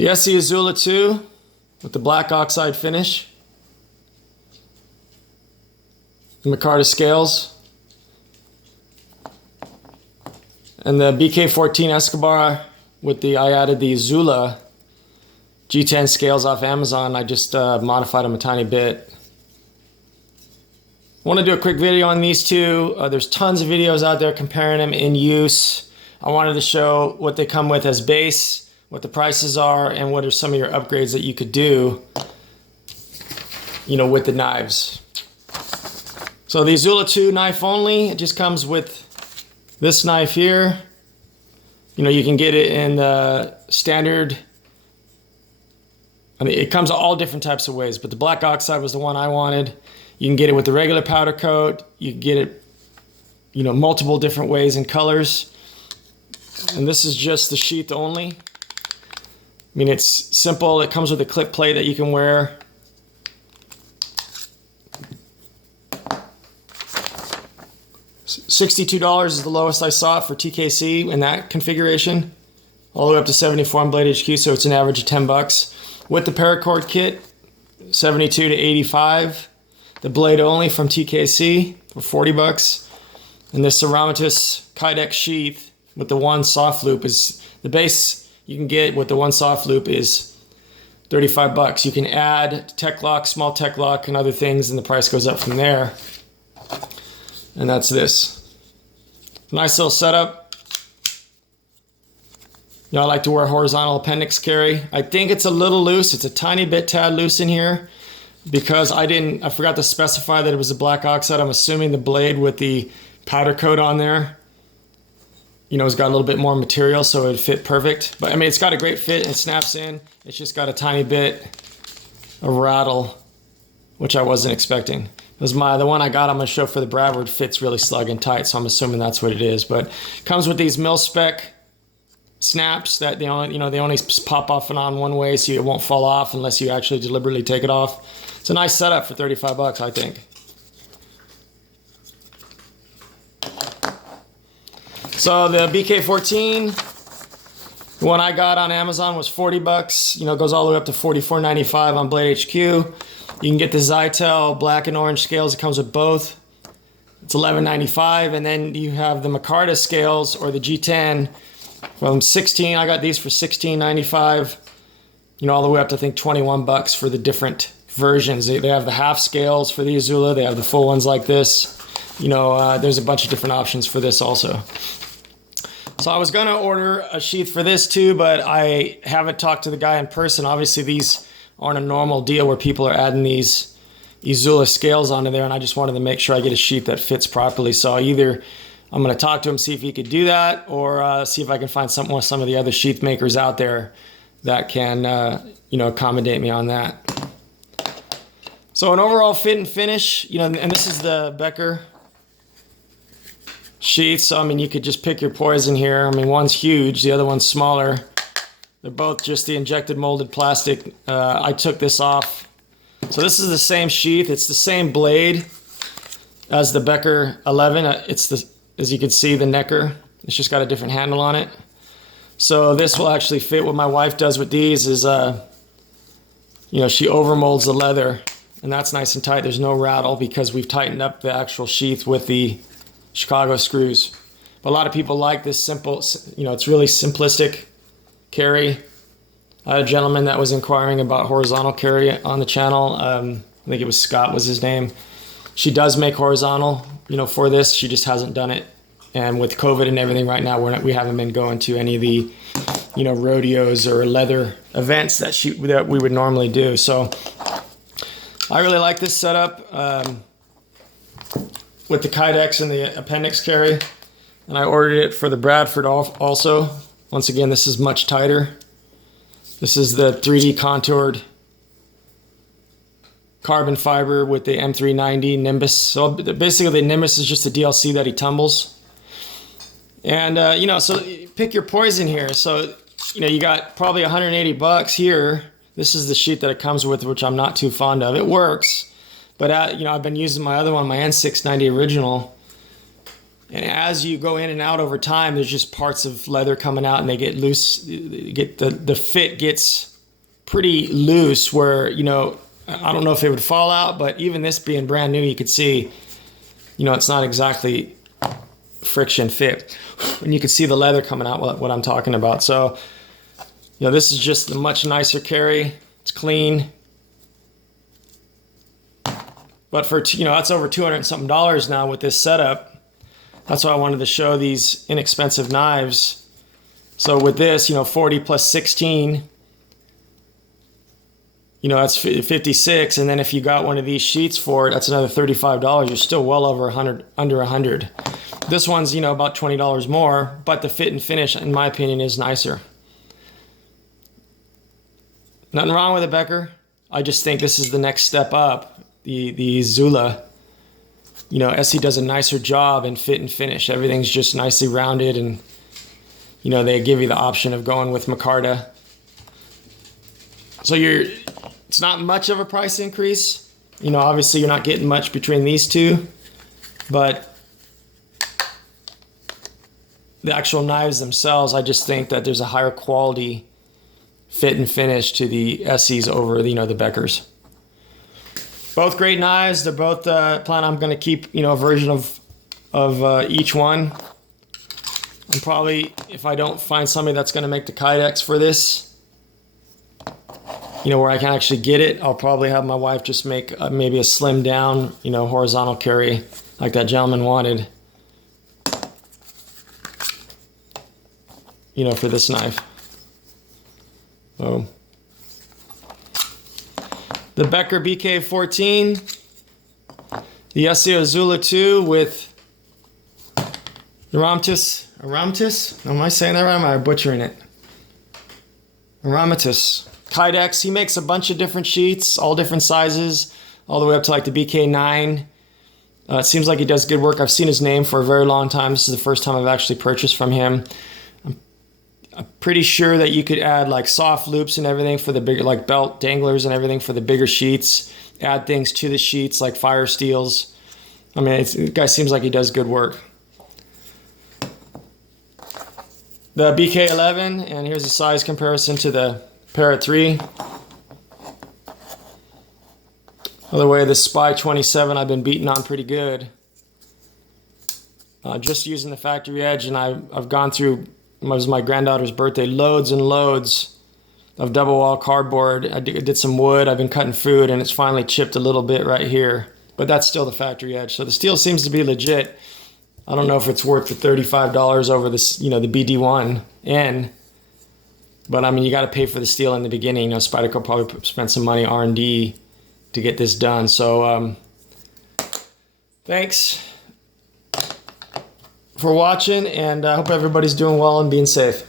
The ESEE Izula 2 with the black oxide finish. The Micarta scales. And the BK14 Eskabar with I added the Izula G10 scales off Amazon. I just modified them a tiny bit. I want to do a quick video on these two. There's tons of videos out there comparing them in use. I wanted to show what they come with as base, what the prices are, and what are some of your upgrades that you could do, you know, with the knives. So the Izula 2 knife only, it just comes with this knife here. You know, you can get it in the standard. I mean, it comes all different types of ways, but the black oxide was the one I wanted. You can get it with the regular powder coat. You can get it, you know, multiple different ways and colors. And this is just the sheath only. I mean, it's simple. It comes with a clip plate that you can wear. $62 is the lowest I saw for TKC in that configuration, all the way up to 74 on Blade HQ, so it's an average of 10 bucks. With the paracord kit, 72 to 85. The blade only from TKC for 40 bucks. And this Armatus Kydex sheath with the one soft loop is the base you can get with the one soft loop is 35 bucks. You can add tech lock, small tech lock, and other things, and the price goes up from there. And that's this. Nice little setup. You know, I like to wear horizontal appendix carry. I think it's a little loose. It's a tiny bit tad loose in here because I forgot to specify that it was a black oxide. I'm assuming the blade with the powder coat on there, you know, it's got a little bit more material, so it would fit perfect. But I mean, it's got a great fit. It snaps in. It's just got a tiny bit of rattle, which I wasn't expecting. It was the one I got, I'm gonna show for the Bradford, fits really snug and tight, so I'm assuming that's what it is. But comes with these mil spec snaps that they only pop off and on one way, so it won't fall off unless you actually deliberately take it off. It's a nice setup for 35 bucks, I think. So the BK14, the one I got on Amazon was 40 bucks. You know, it goes all the way up to $44.95 on Blade HQ. You can get the Zytel black and orange scales. It comes with both. It's $11.95. And then you have the Micarta scales or the G10 from 16. I got these for $16.95. You know, all the way up to I think 21 bucks for the different versions. They have the half scales for the Izula. They have the full ones like this. You know, there's a bunch of different options for this also. So I was gonna order a sheath for this too, but I haven't talked to the guy in person. Obviously these aren't a normal deal where people are adding these Izula scales onto there, and I just wanted to make sure I get a sheath that fits properly. So either I'm gonna talk to him, see if he could do that, or see if I can find some of the other sheath makers out there that can you know, accommodate me on that. So an overall fit and finish, you know, and this is the Becker sheath, so I mean, you could just pick your poison here. I mean, one's huge, the other one's smaller. They're both just the injected molded plastic. I took this off. So this is the same sheath. It's the same blade as the Becker 11. It's the, as you can see, the necker. It's just got a different handle on it. So this will actually fit. What my wife does with these is, you know, she overmolds the leather, and that's nice and tight. There's no rattle because we've tightened up the actual sheath with the Chicago screws. But a lot of people like this simple, you know, it's really simplistic carry. I had a gentleman that was inquiring about horizontal carry on the channel. I think it was Scott was his name. She does make horizontal, you know, for this. She just hasn't done it. And with COVID and everything right now, we haven't been going to any of the, you know, rodeos or leather events that we would normally do. So I really like this setup. With the Kydex and the appendix carry, and I ordered it for the Bradford also. Once again, this is much tighter. This is the 3D contoured carbon fiber with the M390 Nimbus. So basically the Nimbus is just a DLC that he tumbles. And you know, so pick your poison here. So, you know, you got probably 180 bucks here. This is the sheet that it comes with, which I'm not too fond of. It works. But, you know, I've been using my other one, my N690 original. And as you go in and out over time, there's just parts of leather coming out and they get loose. The fit gets pretty loose where, you know, I don't know if it would fall out, but even this being brand new, you could see, you know, it's not exactly friction fit. And you can see the leather coming out, what I'm talking about. So, you know, this is just a much nicer carry. It's clean. But for, you know, that's over $200 and something now with this setup. That's why I wanted to show these inexpensive knives. So with this, you know, 40 plus 16, you know, that's 56. And then if you got one of these sheets for it, that's another $35. You're still well over 100, under 100. This one's, you know, about $20 more, but the fit and finish, in my opinion, is nicer. Nothing wrong with it, Becker. I just think this is the next step up. The Izula, you know, ESEE does a nicer job in fit and finish. Everything's just nicely rounded, and, you know, they give you the option of going with Micarta. So it's not much of a price increase. You know, obviously you're not getting much between these two, but the actual knives themselves, I just think that there's a higher quality fit and finish to the ESEEs over, you know, the Beckers. Both great knives. They're both I'm going to keep, you know, a version of each one. I'm probably, if I don't find somebody that's going to make the Kydex for this, you know, where I can actually get it, I'll probably have my wife just make maybe a slim down, you know, horizontal carry like that gentleman wanted, you know, for this knife. So the Becker BK14, the ESEE Izula 2 with Armatus, am I saying that right? Am I butchering it? Armatus Kydex. He makes a bunch of different sheets, all different sizes, all the way up to like the BK9. It seems like he does good work. I've seen his name for a very long time. This is the first time I've actually purchased from him. I'm pretty sure that you could add like soft loops and everything for the bigger, like belt danglers and everything for the bigger sheets. Add things to the sheets like fire steels. I mean, the guy seems like he does good work. The BK11, and here's a size comparison to the Parrot 3. Other way, the Spy 27 I've been beating on pretty good. Just using the factory edge, and I've gone through, it was my granddaughter's birthday, loads and loads of double wall cardboard. I did some wood, I've been cutting food, and it's finally chipped a little bit right here. But that's still the factory edge. So the steel seems to be legit. I don't know if it's worth the $35 over this, you know, the BD1N. But I mean, you got to pay for the steel in the beginning. You know, Spyderco probably spent some money R&D to get this done. So thanks for watching, and I hope everybody's doing well and being safe.